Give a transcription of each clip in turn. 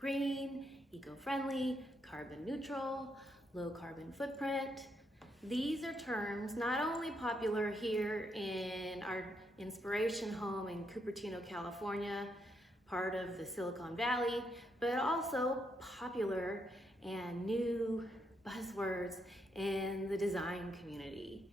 green, eco-friendly, carbon neutral, low carbon footprint. These are terms not only popular here in our inspiration home in Cupertino, California, part of the Silicon Valley, but also popular and new buzzwords in the design community.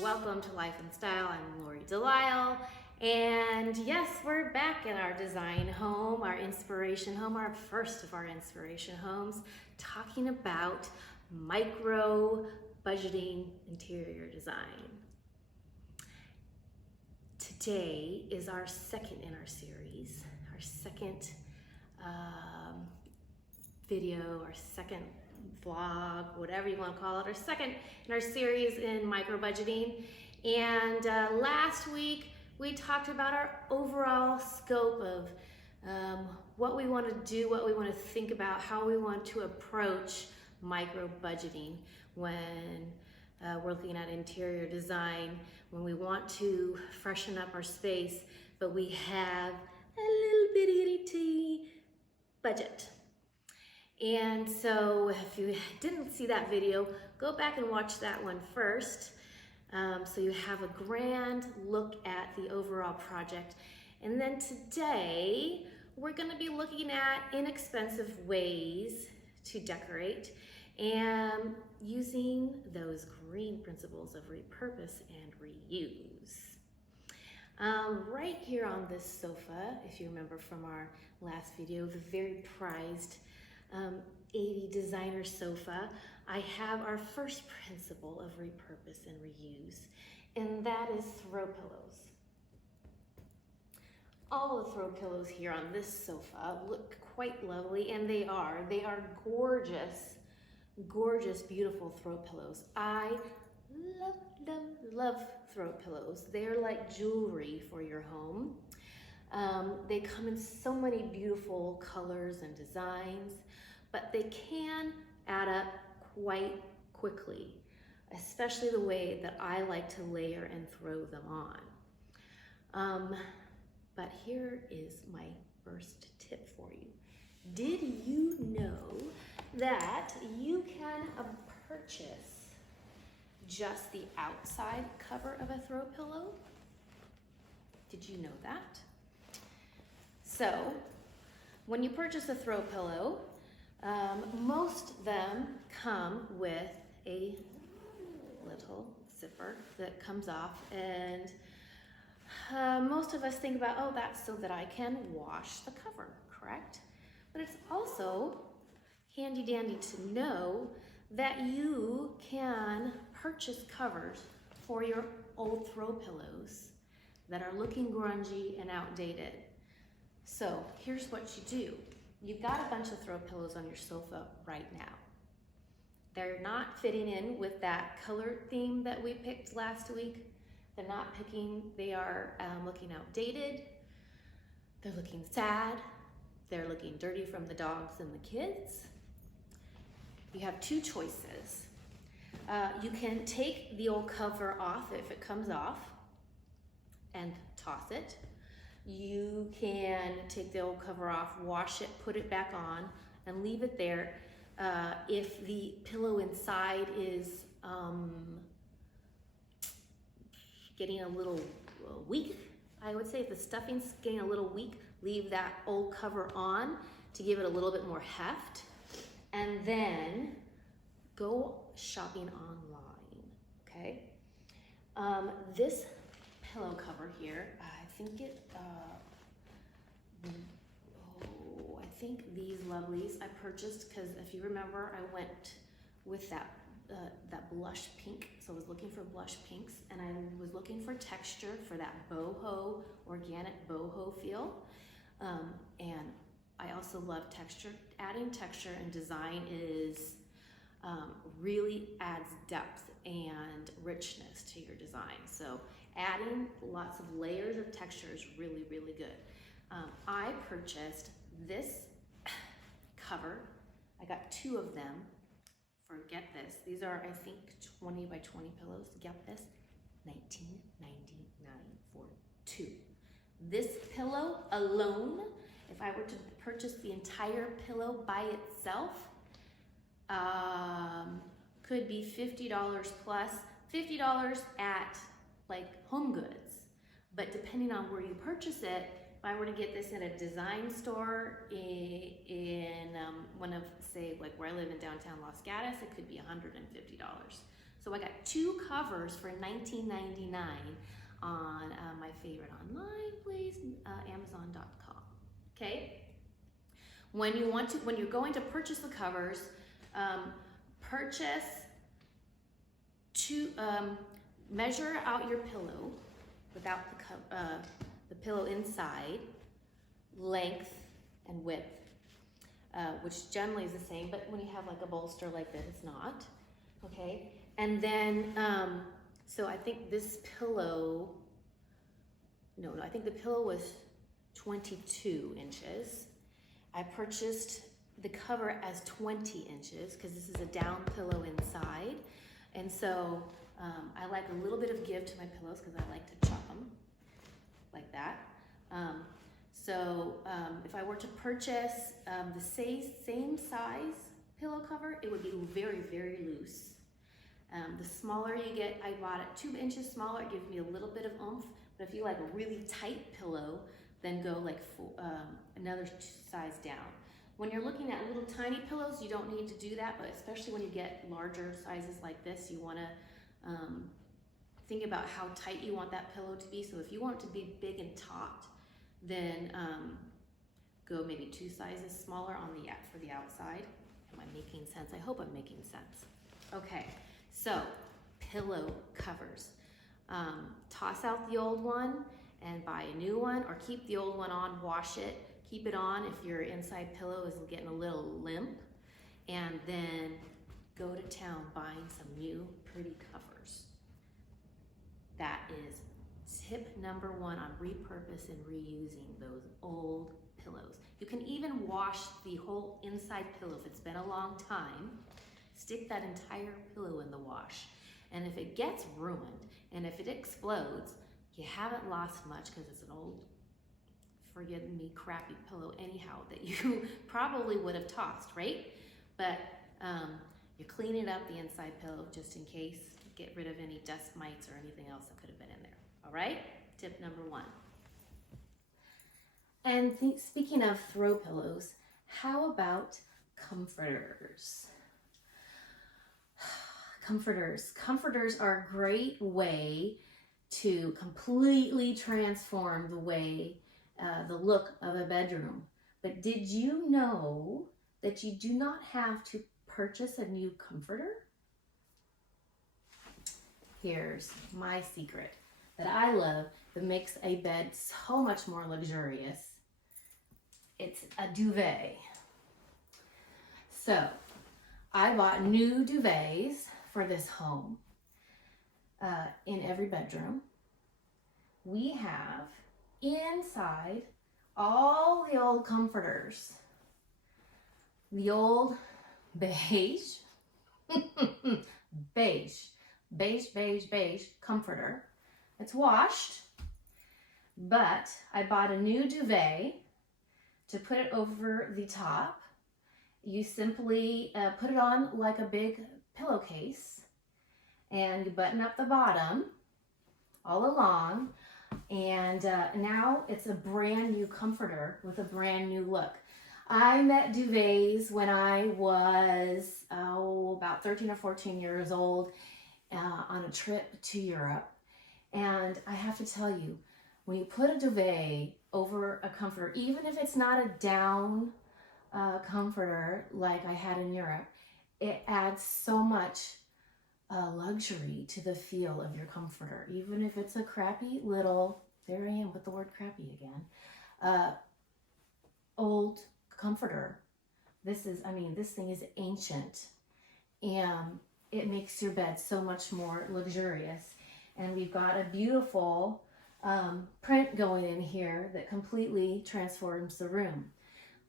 Welcome to Life and Style. I'm Lori Delisle, and yes, we're back in our design home, our inspiration home, our first of our inspiration homes, talking about micro budgeting interior design. Today is our second in our series, our second video, our second vlog, whatever you want to call it, our second in our series in micro budgeting. And last week we talked about our overall scope of what we want to do, what we want to think about, how we want to approach micro budgeting when we're looking at interior design, when we want to freshen up our space, but we have a little bitty budget. And so if you didn't see that video, go back and watch that one first. So you have a grand look at the overall project. And then today, we're gonna be looking at inexpensive ways to decorate and using those green principles of repurpose and reuse. Right here on this sofa, if you remember from our last video, the very prized 80 designer sofa, I have our first principle of repurpose and reuse, and that is throw pillows. All the throw pillows here on this sofa look quite lovely, and they are gorgeous, gorgeous, beautiful throw pillows. I love throw pillows. They're like jewelry for your home. They come in so many beautiful colors and designs, but they can add up quite quickly, especially the way that I like to layer and throw them on. But here is my first tip for you. Did you know that you can purchase just the outside cover of a throw pillow? Did you know that? So, when you purchase a throw pillow, most of them come with a little zipper that comes off, and most of us think about, oh, that's so that I can wash the cover, correct? But it's also handy dandy to know that you can purchase covers for your old throw pillows that are looking grungy and outdated. So here's what you do. You've got a bunch of throw pillows on your sofa right now. They're not fitting in with that color theme that we picked last week. They're not picking, they are looking outdated. They're looking sad. They're looking dirty from the dogs and the kids. You have two choices. You can take the old cover off if it comes off and toss it. You can take the old cover off, wash it, put it back on, and leave it there. If the pillow inside is getting a little weak, I would say if the stuffing's getting a little weak, leave that old cover on to give it a little bit more heft, and then go shopping online, okay? This pillow cover here, I think these lovelies I purchased because if you remember, I went with that blush pink. So I was looking for blush pinks, and I was looking for texture for that boho, organic boho feel. And I also love texture. Adding texture and design is really adds depth and richness to your design. So Adding lots of layers of texture is really, really good. I purchased this cover. I got 2 of them for, get this, these are I think 20 by 20 pillows. Get this, $19.99 for 2. This pillow alone, if I were to purchase the entire pillow by itself, could be $50 plus, $50 at like Home Goods. But depending on where you purchase it, if I were to get this in a design store in one of, say, like where I live in downtown Los Gatos, it could be $150. So I got 2 covers for $19.99 on my favorite online place, Amazon.com. Okay. When you're going to purchase the covers, measure out your pillow without the pillow inside, length and width, which generally is the same, but when you have like a bolster like this, it's not. Okay, and then so I think this pillow, no, I think the pillow was 22 inches. I purchased the cover as 20 inches because this is a down pillow inside. And so I like a little bit of give to my pillows because I like to chop them like that. If I were to purchase the same size pillow cover, it would be very, very loose. The smaller you get, I bought it 2 inches smaller, it gives me a little bit of oomph. But if you like a really tight pillow, then go like another size down. When you're looking at little tiny pillows, you don't need to do that, but especially when you get larger sizes like this, you wanna think about how tight you want that pillow to be. So if you want it to be big and taut, then go maybe 2 sizes smaller for the outside. Am I making sense? I hope I'm making sense. Okay, so pillow covers. Toss out the old one and buy a new one, or keep the old one on, wash it, keep it on if your inside pillow is getting a little limp, and then go to town buying some new pretty covers. That is tip number 1 on repurpose and reusing those old pillows. You can even wash the whole inside pillow if it's been a long time. Stick that entire pillow in the wash. And if it gets ruined and if it explodes, you haven't lost much because it's an old, forgive me, crappy pillow anyhow that you probably would have tossed, right? But you're cleaning up the inside pillow just in case, get rid of any dust mites or anything else that could have been in there, all right? Tip number 1. And speaking of throw pillows, how about comforters? Comforters are a great way to completely transform the way, the look of a bedroom. But did you know that you do not have to purchase a new comforter? Here's my secret that I love that makes a bed so much more luxurious. It's a duvet. So I bought new duvets for this home in every bedroom. We have inside all the old comforters, the old beige comforter. It's washed, but I bought a new duvet to put it over the top. You simply put it on like a big pillowcase, and you button up the bottom all along, and now it's a brand new comforter with a brand new look. I met duvets when I was about 13 or 14 years old on a trip to Europe, and I have to tell you, when you put a duvet over a comforter, even if it's not a down comforter like I had in Europe, it adds so much luxury to the feel of your comforter. Even if it's a crappy little, there I am with the word crappy again, old comforter. This thing is ancient, and it makes your bed so much more luxurious. And we've got a beautiful print going in here that completely transforms the room.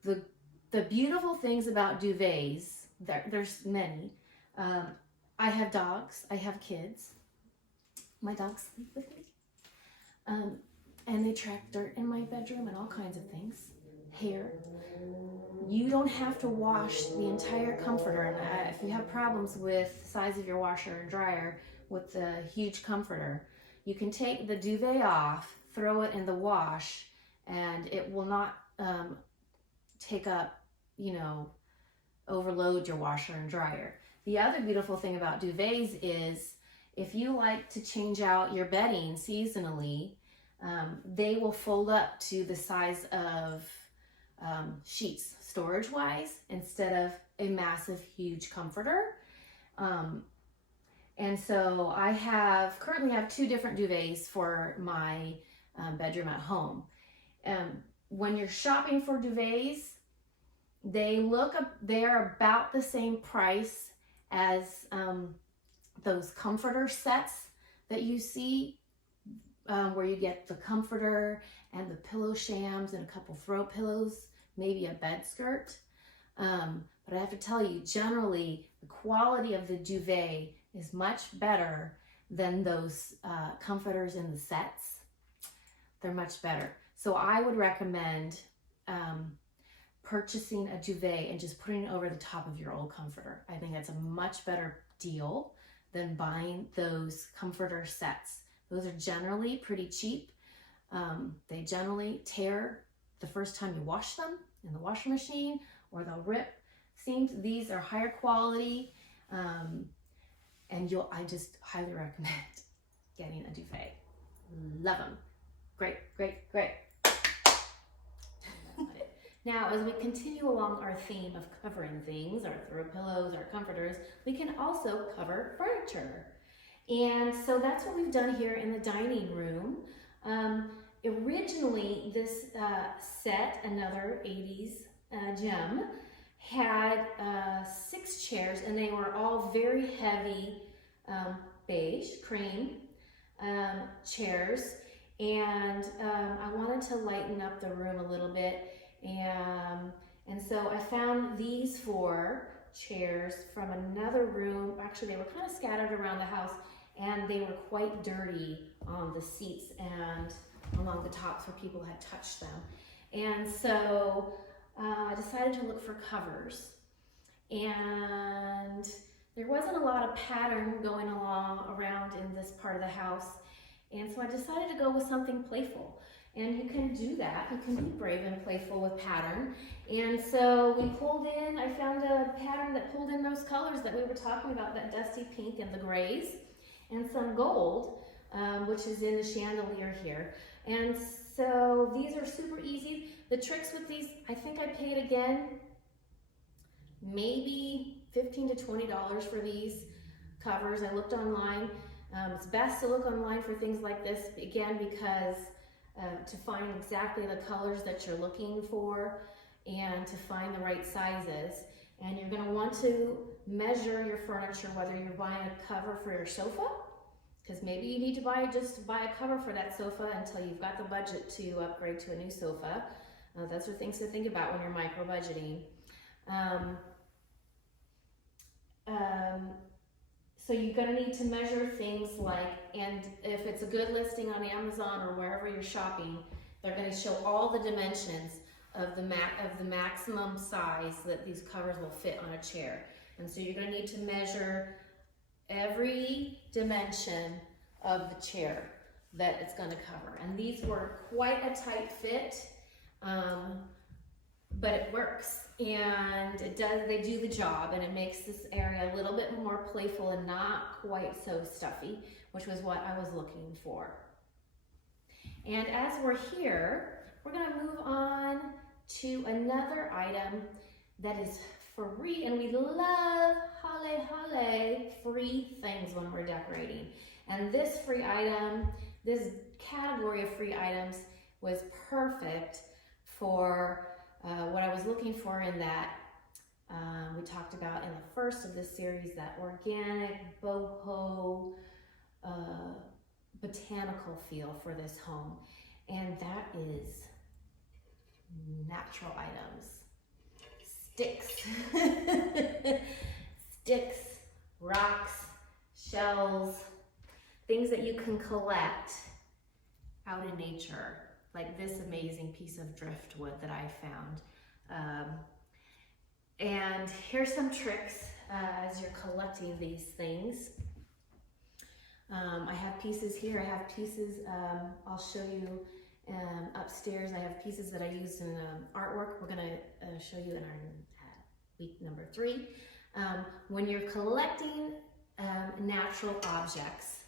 The beautiful things about duvets, there's many. I have dogs, I have kids. My dogs sleep with me. And they track dirt in my bedroom and all kinds of things. Hair. You don't have to wash the entire comforter. And if you have problems with the size of your washer and dryer with the huge comforter, you can take the duvet off, throw it in the wash, and it will not take up, overload your washer and dryer. The other beautiful thing about duvets is if you like to change out your bedding seasonally, they will fold up to the size of sheets, storage-wise, instead of a massive, huge comforter. And so I currently have 2 different duvets for my bedroom at home. When you're shopping for duvets, they're about the same price as those comforter sets that you see, where you get the comforter and the pillow shams and a couple throw pillows, maybe a bed skirt. But I have to tell you, generally, the quality of the duvet is much better than those comforters in the sets. They're much better. So I would recommend purchasing a duvet and just putting it over the top of your old comforter. I think that's a much better deal than buying those comforter sets. Those are generally pretty cheap. They generally tear the first time you wash them in the washing machine, or they'll rip seams. These are higher quality, and I just highly recommend getting a duvet. Love them. Great, great, great. Now, as we continue along our theme of covering things, our throw pillows, our comforters, we can also cover furniture. And so that's what we've done here in the dining room. Originally, this set, another 80s gem, had 6 chairs, and they were all very heavy beige, cream chairs. And I wanted to lighten up the room a little bit. And so I found these 4 chairs from another room. Actually, they were kind of scattered around the house, and they were quite dirty on the seats and along the tops where people had touched them. And so I decided to look for covers. And there wasn't a lot of pattern going around in this part of the house. And so I decided to go with something playful. And you can do that. You can be brave and playful with pattern. And so I found a pattern that pulled in those colors that we were talking about, that dusty pink and the grays, and some gold, which is in the chandelier here. And so these are super easy. The tricks with these, I think I paid, again, maybe $15 to $20 for these covers. I looked online. It's best to look online for things like this, again, because to find exactly the colors that you're looking for and to find the right sizes. And you're going to want to measure your furniture, whether you're buying a cover for your sofa, because maybe you need to buy a cover for that sofa until you've got the budget to upgrade to a new sofa. Those are things to think about when you're micro budgeting. So you're going to need to measure things like, and if it's a good listing on Amazon or wherever you're shopping, they're going to show all the dimensions of the maximum size that these covers will fit on a chair. And so you're going to need to measure every dimension of the chair that it's going to cover. And these were quite a tight fit, but it works. And they do the job, and it makes this area a little bit more playful and not quite so stuffy, which was what I was looking for. And as we're here, we're going to move on to another item that is free, and we love free things when we're decorating. And this free item, this category of free items, was perfect for what I was looking for in that. We talked about in the first of this series, that organic boho botanical feel for this home, and that is natural items. Sticks, sticks, rocks, shells, things that you can collect out in nature, like this amazing piece of driftwood that I found. And here's some tricks as you're collecting these things. I have pieces here, I have pieces, I'll show you upstairs. I have pieces that I used in artwork. We're gonna show you in our week number 3. When you're collecting natural objects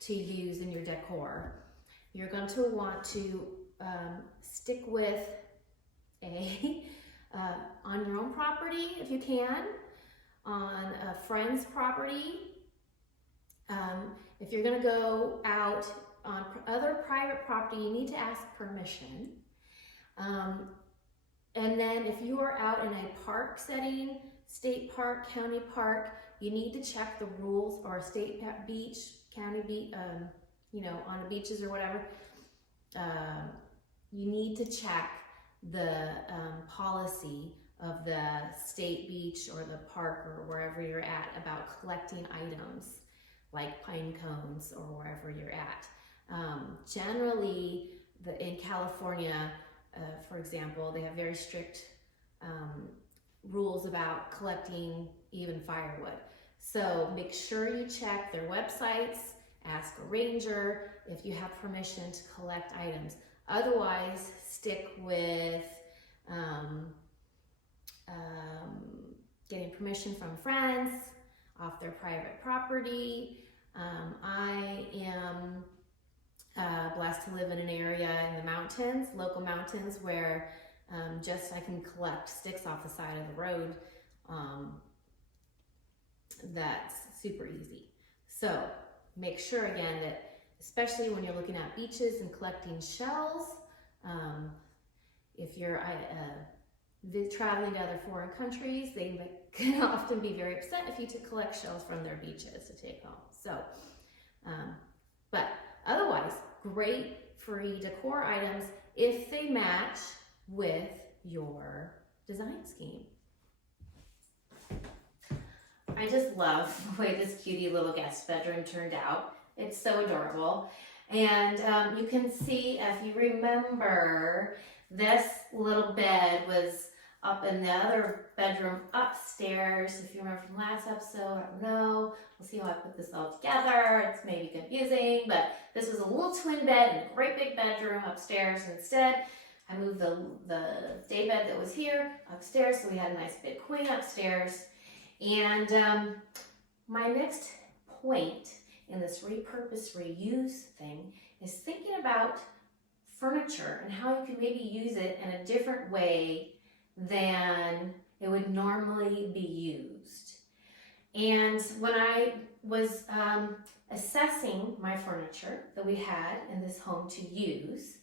to use in your decor, you're going to want to stick with on your own property if you can, on a friend's property. If you're going to go out on other private property, you need to ask permission. And then if you are out in a park setting, state park, county park, you need to check the rules, or state beach, county beach, you know, on the beaches or whatever. You need to check the policy of the state beach or the park or wherever you're at about collecting items like pine cones or wherever you're at. Generally, in California, for example, they have very strict rules about collecting even firewood. So make sure you check their websites, ask a ranger if you have permission to collect items. Otherwise, stick with getting permission from friends off their private property. I am blessed to live in an area in the mountains, local mountains, where I can collect sticks off the side of the road. That's super easy. So make sure again that, especially when you're looking at beaches and collecting shells, if you're traveling to other foreign countries, they can often be very upset if you collect shells from their beaches to take home. So, but otherwise, great free decor items if they match with your design scheme. I just love the way this cutie little guest bedroom turned out. It's so adorable. And you can see, if you remember, this little bed was up in the other bedroom upstairs. If you remember from last episode, I don't know. We'll see how I put this all together. It's maybe confusing, but this was a little twin bed in a great big bedroom upstairs. Instead, I moved the day bed that was here upstairs, so we had a nice big queen upstairs. And my next point in this repurpose, reuse thing is thinking about furniture and how you can maybe use it in a different way than it would normally be used. And when I was assessing my furniture that we had in this home to use,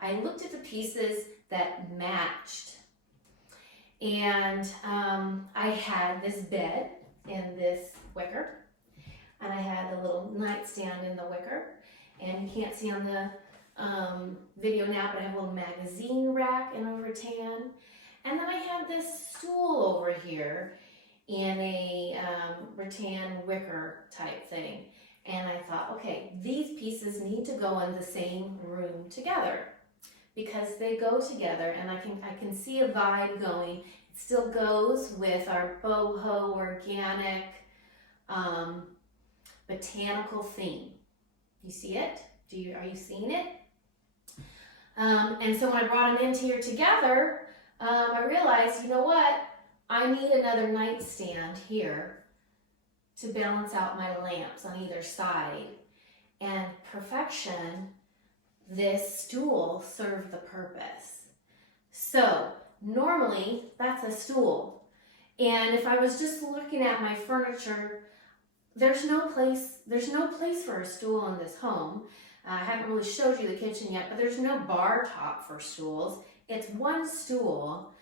I looked at the pieces that matched. And I had this bed in this wicker, and I had a little nightstand in the wicker, and you can't see on the video now, but I have a little magazine rack in a rattan, and then I had this stool over here in a rattan wicker type thing, and I thought, okay, these pieces need to go in the same room together, because they go together, and I can see a vibe going. It still goes with our boho organic botanical theme. You see it? Are you seeing it? And so when I brought them into here together, I realized, you know what? I need another nightstand here to balance out my lamps on either side. And perfection, this stool served the purpose. So normally that's a stool. And if I was just looking at my furniture, there's no place for a stool in this home. I haven't really showed you the kitchen yet, but there's no bar top for stools. It's one stool.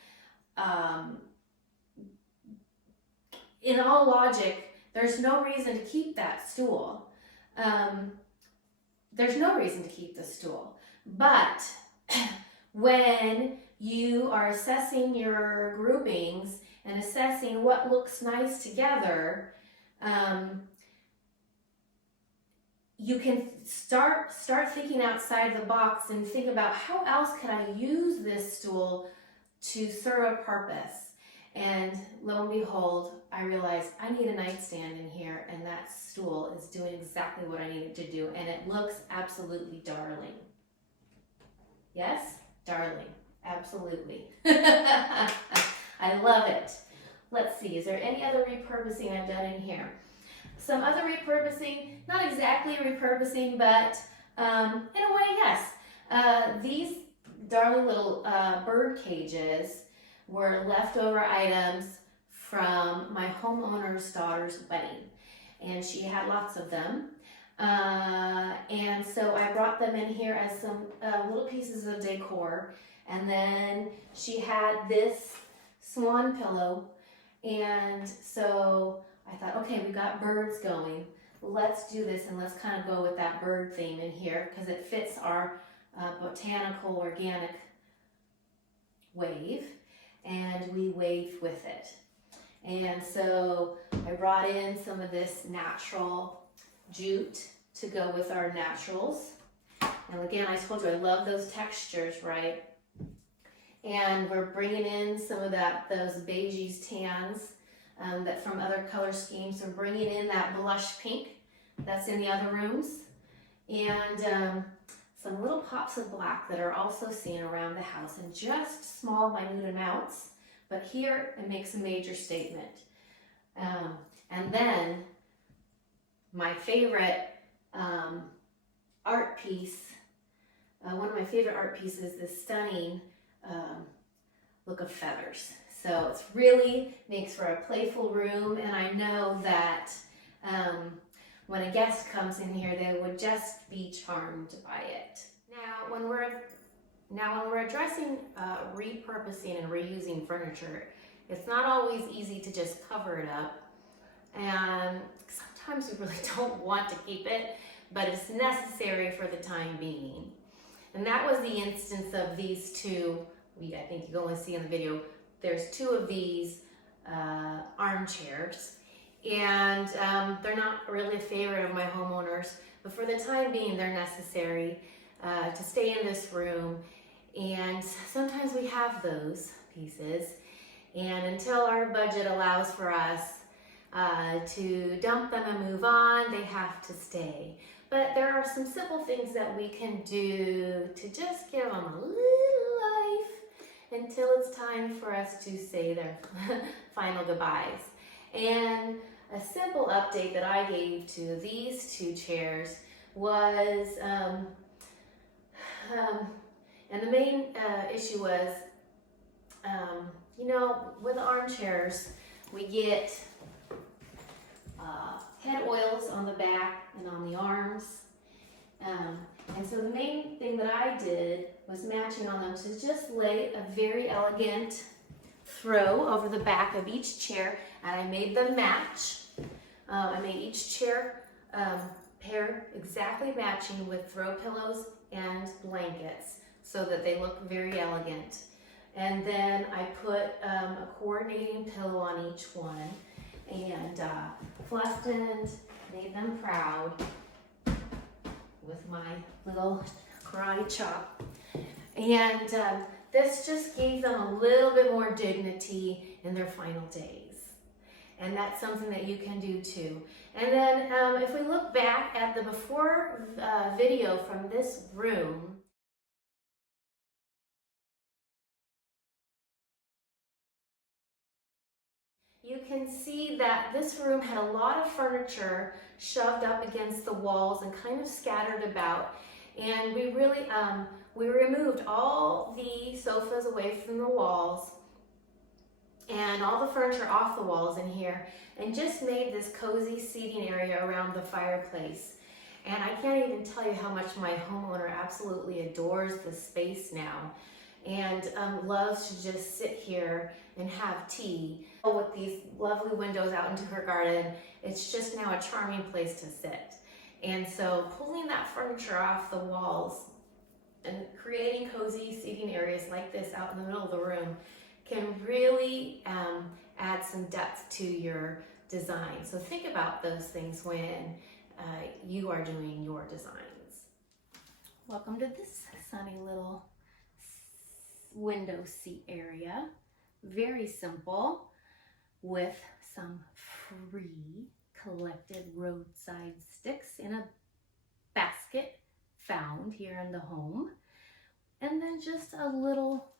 In all logic, there's no reason to keep that stool. there's no reason to keep the stool. But when you are assessing your groupings and assessing what looks nice together, you can start thinking outside the box and think about how else can I use this stool to serve a purpose. And lo and behold, I realized I need a nightstand in here, and that stool is doing exactly what I need it to do, and it looks absolutely darling. Yes? Darling. Absolutely. I love it. Let's see, is there any other repurposing I've done in here? Some other repurposing, not exactly repurposing, but in a way, yes. These darling little bird cages were leftover items from my homeowner's daughter's wedding, and she had lots of them. And so I brought them in here as some little pieces of decor. And then she had this swan pillow, and so I thought, okay, we got birds going. Let's do this, and let's kind of go with that bird theme in here because it fits our botanical organic wave, and we waved with it. And so I brought in some of this natural jute to go with our naturals. And again, I told you I love those textures, right? And we're bringing in some of those beigey tans that from other color schemes. We're bringing in that blush pink that's in the other rooms, and some little pops of black that are also seen around the house in just small, minute amounts. But here it makes a major statement. And then my favorite art piece, one of my favorite art pieces, this stunning look of feathers. So it really makes for a playful room, and I know that when a guest comes in here, they would just be charmed by it. Now, when we're addressing repurposing and reusing furniture, it's not always easy to just cover it up, and sometimes we really don't want to keep it, but it's necessary for the time being. And that was the instance of these two. I think you can only see in the video, there's two of these armchairs, and they're not really a favorite of my homeowners, but for the time being, they're necessary to stay in this room. And sometimes we have those pieces, and until our budget allows for us to dump them and move on, they have to stay. But there are some simple things that we can do to just give them a little life until it's time for us to say their final goodbyes. And a simple update that I gave to these two chairs was, and the main issue was, you know, with armchairs, we get head oils on the back and on the arms. And so the main thing that I did was matching on them to just lay a very elegant throw over the back of each chair, and I made them match. I made each chair pair exactly matching with throw pillows and blankets so that they look very elegant. And then I put a coordinating pillow on each one, and fluffed and made them proud with my little karate chop. And this just gave them a little bit more dignity in their final days. And that's something that you can do too. And then if we look back at the before video from this room, you can see that this room had a lot of furniture shoved up against the walls and kind of scattered about. And we really, we removed all the sofas away from the walls and all the furniture off the walls in here, and just made this cozy seating area around the fireplace. And I can't even tell you how much my homeowner absolutely adores the space now, and loves to just sit here and have tea. With these lovely windows out into her garden, it's just now a charming place to sit. And so pulling that furniture off the walls and creating cozy seating areas like this out in the middle of the room can really add some depth to your design. So think about those things when you are doing your designs. Welcome to this sunny little window seat area. Very simple, with some free collected roadside sticks in a basket found here in the home. And then just a little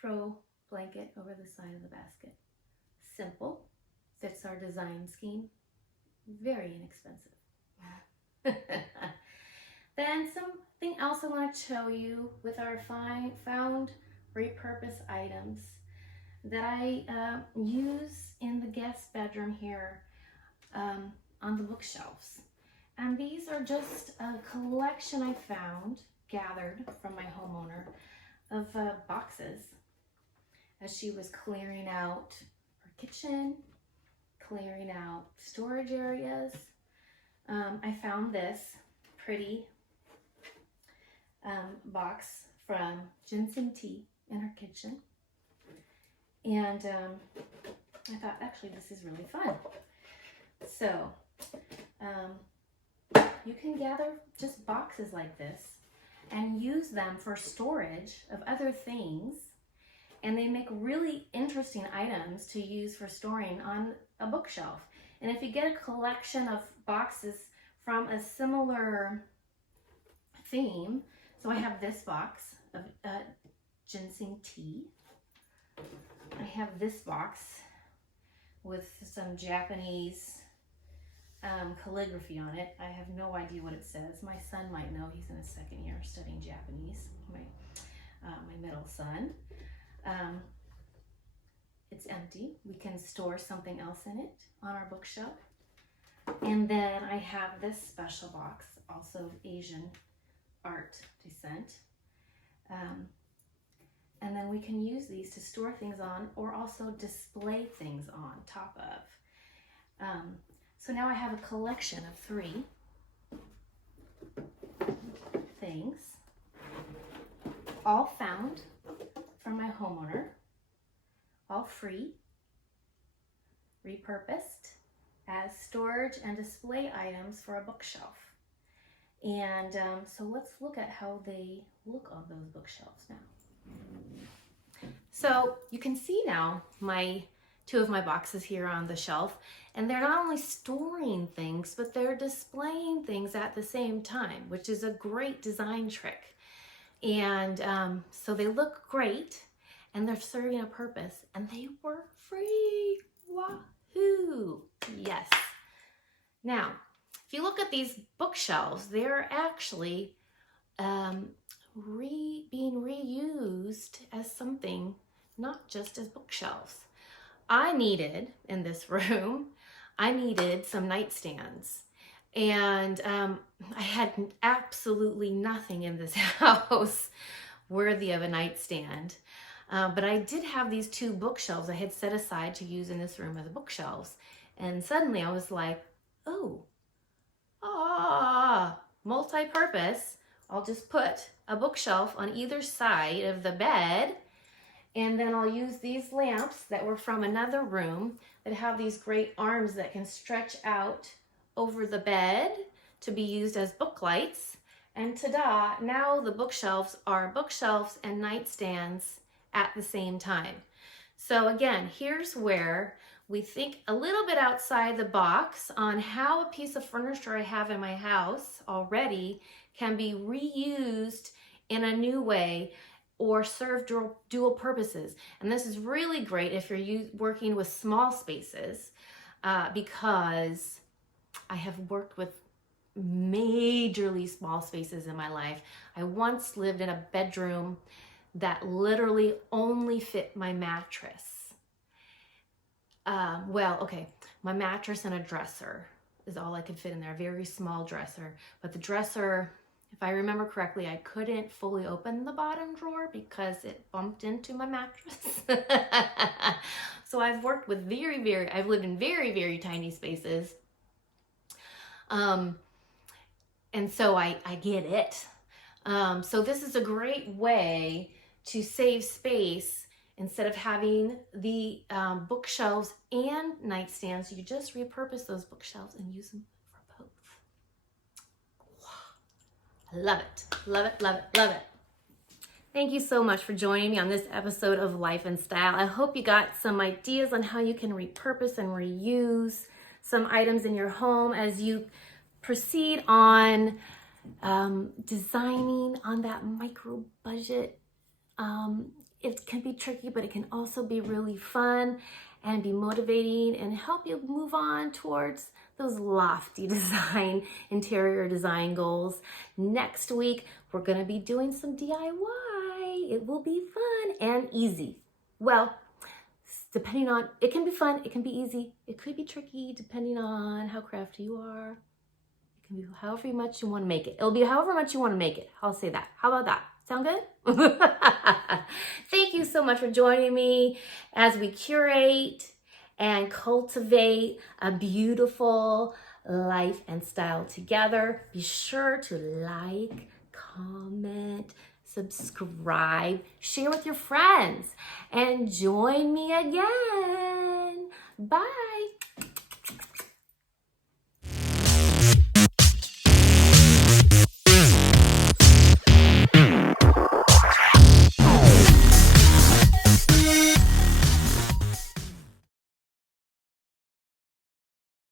throw blanket over the side of the basket. Simple, fits our design scheme, very inexpensive. Then something else I want to show you with our found repurpose items that I use in the guest bedroom here on the bookshelves. And these are just a collection I found, gathered from my homeowner, of boxes as she was clearing out her kitchen, clearing out storage areas. I found this pretty box from ginseng tea in her kitchen. And I thought, actually, this is really fun. So you can gather just boxes like this and use them for storage of other things. And they make really interesting items to use for storing on a bookshelf. And if you get a collection of boxes from a similar theme, so I have this box of ginseng tea. I have this box with some Japanese calligraphy on it. I have no idea what it says. My son might know. He's in his second year studying Japanese. My middle son. It's empty. We can store something else in it on our bookshelf. And then I have this special box, also Asian art descent. And then we can use these to store things on or also display things on top of. So now I have a collection of 3 things, all found from my homeowner, all free, repurposed as storage and display items for a bookshelf. And so let's look at how they look on those bookshelves now. So you can see now 2 of my boxes here on the shelf, and they're not only storing things, but they're displaying things at the same time, which is a great design trick. And so they look great, and they're serving a purpose, and they were free. Wahoo! Yes. Now, if you look at these bookshelves, they're actually being reused as something, not just as bookshelves. I needed, in this room, I needed some nightstands. And I had absolutely nothing in this house worthy of a nightstand. But I did have these 2 bookshelves I had set aside to use in this room as bookshelves. And suddenly I was like, multi-purpose. I'll just put a bookshelf on either side of the bed, and then I'll use these lamps that were from another room that have these great arms that can stretch out over the bed to be used as book lights. And ta-da, now the bookshelves are bookshelves and nightstands at the same time. So again, here's where we think a little bit outside the box on how a piece of furniture I have in my house already can be reused in a new way or serve dual purposes. And this is really great if you're working with small spaces because I have worked with majorly small spaces in my life. I once lived in a bedroom that literally only fit my mattress. My mattress and a dresser is all I could fit in there, a very small dresser. But the dresser, if I remember correctly, I couldn't fully open the bottom drawer because it bumped into my mattress. So I've worked with I've lived in very, very tiny spaces. And so I get it. So this is a great way to save space. Instead of having the bookshelves and nightstands, you just repurpose those bookshelves and use them for both. I love it, love it, love it, love it. Thank you so much for joining me on this episode of Life and Style. I hope you got some ideas on how you can repurpose and reuse some items in your home as you proceed on designing on that micro budget. It can be tricky, but it can also be really fun and be motivating and help you move on towards those lofty interior design goals. Next week, we're going to be doing some DIY. It will be fun and easy. Well, depending on, it can be fun, it can be easy, it could be tricky depending on how crafty you are. It can be however much you want to make it. It'll be however much you want to make it. I'll say that. How about that? Sound good? Thank you so much for joining me as we curate and cultivate a beautiful life and style together. Be sure to like, comment, subscribe, share with your friends, and join me again. Bye.